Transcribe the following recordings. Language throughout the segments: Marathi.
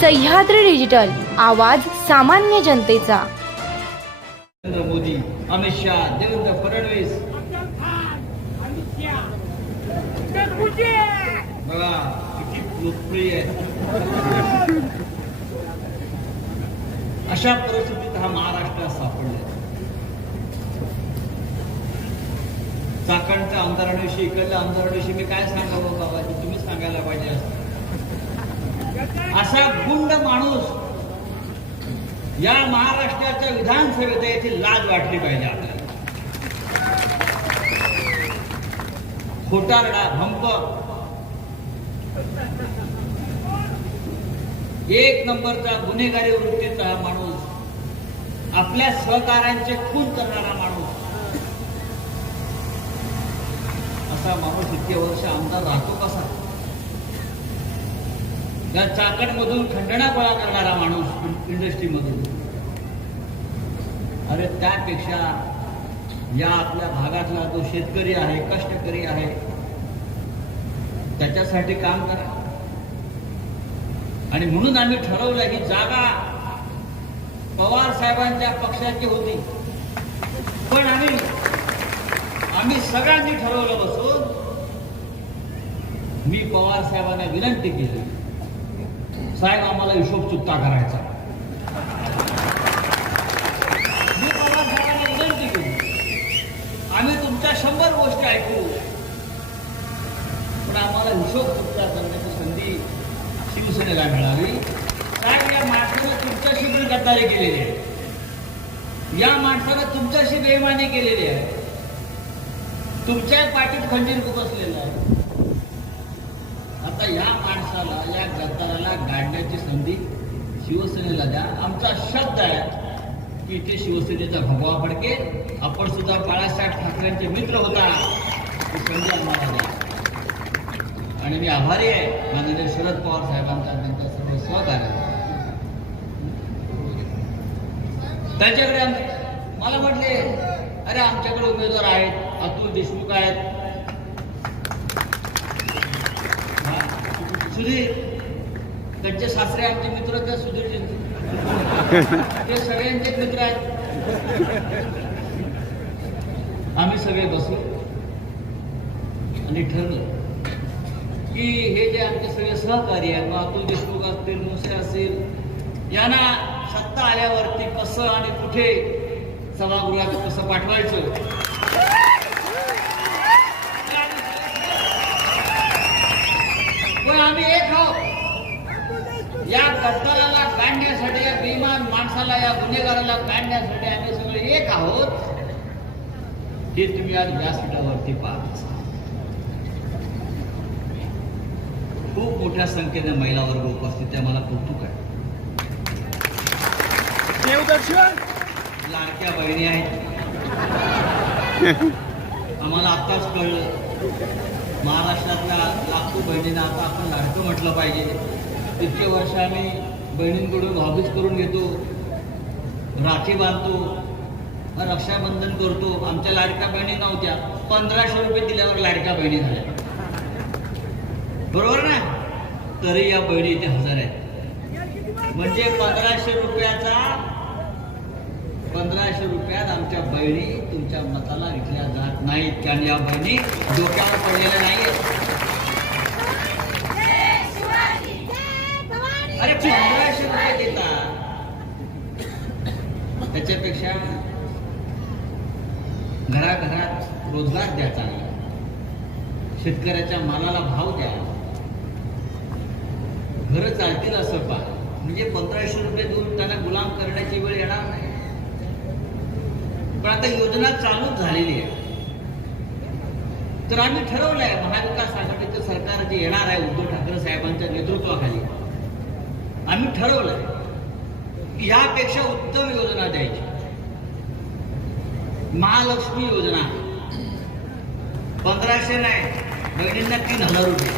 सह्याद्री डिजिटल, आवाज सामान्य जनतेचा. नरेंद्र मोदी, अमित शाह, देवेंद्र फडणवीस, बघा किती लोकप्रिय आहे. अशा परिस्थितीत हा महाराष्ट्रात सापडला. चाकणच्या आमदारांविषयी, इकडल्या आमदारांविषयी मी काय सांगावं बाबा, तुम्ही सांगायला पाहिजे. असा गुंड माणूस या महाराष्ट्राच्या विधानसभेत याची लाज वाटली पाहिजे आपल्याला. खोटारडा, भंप, एक नंबरचा गुन्हेगारी वृत्तीचा हा माणूस, आपल्या सहकार्यांचे खून करणारा माणूस, असा माणूस इतके वर्ष आमदार राहतो कसा? या चाकणमधून खंडणा गोळा करणारा माणूस इंडस्ट्रीमधून, अरे त्यापेक्षा या आपल्या भागातला जो शेतकरी आहे, कष्टकरी आहे, त्याच्यासाठी काम करा. आणि म्हणून आम्ही ठरवलं ही जागा पवार साहेबांच्या पक्षाची होती, पण आम्ही सगळ्यांनी ठरवलं बसून, मी पवार साहेबांना विनंती केली, साहेब आम्हाला हिशोब चुकता करायचा. मी पवार साहेबांना विनंती केली, आम्ही तुमच्या 100 गोष्टी ऐकू, पण आम्हाला हिशोब चुकता करण्याची संधी शिवसेनेला मिळावी. साहेब, या माणसानं तुमच्याशी गद्दारी केलेली आहे, या माणसानं तुमच्याशी बेईमानी केलेली आहे, तुमच्या पाठीत खंजीर खुपसलेलं आहे. आता या माणसाला, या गद्दाराला गाडण्याची संधी शिवसेनेला द्या. आमचा शब्द आहे की इथे शिवसेनेचा भगवा फडके, आपण सुद्धा बाळासाहेब ठाकरेंचे मित्र होता, ही संधी आम्हाला द्या. आणि मी आभारी आहे माननीय शरद पवार साहेबांचा, त्यांच्या सर्व सहकार्य. त्यांच्याकडे मला म्हटले, अरे आमच्याकडे उमेदवार आहेत, अतुल देशमुख आहेत, सुधीर, त्यांचे सासरे आमचे मित्र, त्या सुधीरचे ते सगळ्यांचे मित्र आहेत. आम्ही सगळे बसलो आणि ठरलं की हे जे आमचे सगळे सहकारी आहेत, मग अतुल देशमुख असतील, मुसे असतील, यांना सत्ता आल्यावरती कसं आणि कुठे सभागृहात कसं पाठवायचं, पण आम्ही एक आहोत. या गद्दाराला काढण्यासाठी, या बेईमान माणसाला, या गुन्हेगाराला काढण्यासाठी आम्ही सगळे एक आहोत. हे तुम्ही आज व्यासपीठावरती पाहता. खूप मोठ्या संख्येने महिला वर्ग उपस्थित आहे, मला कौतुक आहे. लाडक्या बहिणी आहेत. आम्हाला आताच कळलं, महाराष्ट्रातल्या लाखो बहिणींना आता आपण लाडकं म्हटलं पाहिजे. इतके वर्ष आम्ही बहिणींकडून हॉबीज करून घेतो, राखी बांधतो, रक्षाबंधन करतो. आमच्या लाडक्या बहिणी नव्हत्या, 1500 रुपये दिल्यावर लाडक्या बहिणी झाल्या, बरोबर ना? तरी या बहिणी इथे हजर आहेत. म्हणजे 1500 रुपयात आमच्या बहिणी तुमच्या मताला विकल्या जात नाहीत, कारण या बहिणी डोक्यावर पडलेल्या नाहीत. अरे 1500 रुपये देतात, त्याच्यापेक्षा घराघरात रोजगार द्या, चांगला शेतकऱ्याच्या मालाला भाव द्या, घरं चालतील असं पहा. म्हणजे 1500 रुपये देऊन त्यांना गुलाम करण्याची वेळ येणार नाही. पण आता योजना चालू झालेली आहे, तर आम्ही ठरवलंय, महाविकास आघाडीचं सरकार जे येणार आहे उद्धव ठाकरे साहेबांच्या नेतृत्वाखाली, आम्ही ठरवलंय की यापेक्षा उत्तम योजना द्यायची. महालक्ष्मी योजना 1500 नाही, बहिणींना 3000 रुपये.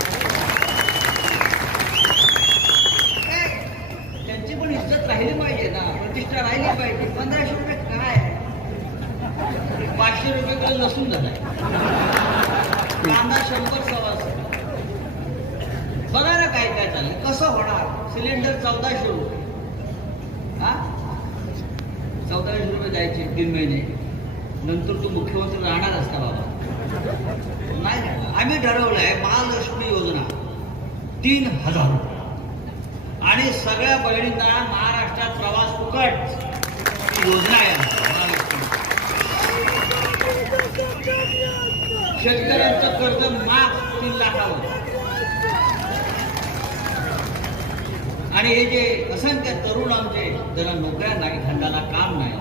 त्यांची पण इज्जत राहिली पाहिजे ना, प्रतिष्ठा राहिली पाहिजे. 1500 रुपये काय, 500 रुपये लसूण झालाय, कांदा 100 सव्वा. बघा ना काय काय चाललंय, कसं होणार? सिलेंडर 1400 रुपये. हा 1400 रुपये द्यायचे 3 महिने. नंतर तू मुख्यमंत्री राहणारच का बाबा? नाही राहणार. आम्ही ठरवलंय महालक्ष्मी योजना 3000 रुपये आणि सगळ्या बहिणींना महाराष्ट्रात प्रवास फुकट ही योजना आहे. शेतकऱ्यांचं कर्ज माफ 3 लाखावर. आणि हे जे असंख्य तरुण आमचे ज्यांना नोकऱ्या नाही, धंद्याला काम नाही,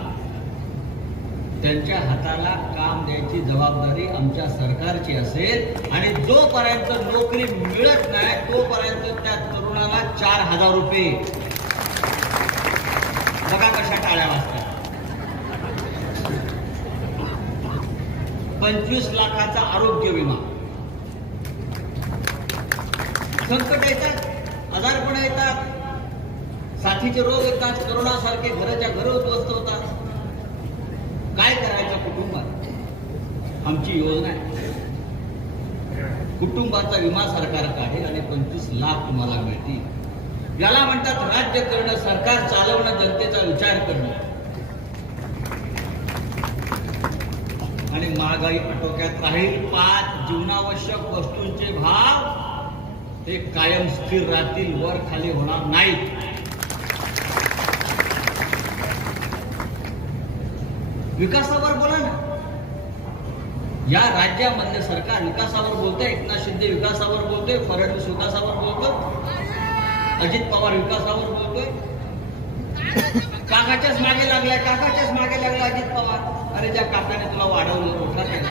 त्यांच्या हाताला काम द्यायची जबाबदारी आमच्या सरकारची असेल. आणि जोपर्यंत नोकरी मिळत नाही तोपर्यंत त्या तरुणाला 4000 रुपये. बघा कशा टाळ्या वाजतात. 25 लाखाचा आरोग्य विमा. संकट येतात, आजारपण येतात, साथीचे रोग येतात, करोनासारखे घराच्या घर उद्ध्वस्त होतात. काय करायचं कुटुंबात? आमची योजना आहे, कुटुंबाचा विमा सरकार काढेल आणि 25 लाख तुम्हाला मिळतील. याला म्हणतात राज्य करणं, सरकार चालवणं, जनतेचा विचार करणं. आणि महागाई आटोक्यात राहील. 5 जीवनावश्यक वस्तूंचे भाव हे कायम स्थिर राहतील, वर खाली होणार नाहीत. विकासावर बोला ना. या राज्यामधले सरकार विकासावर बोलतंय. एकनाथ शिंदे विकासावर बोलतोय, फडणवीस विकासावर बोलतोय, अजित पवार विकासावर बोलतोय. काकाच्याच मागे लागलाय अजित पवार. अरे ज्या काकाने तुला वाढवलं, मोठा केलं,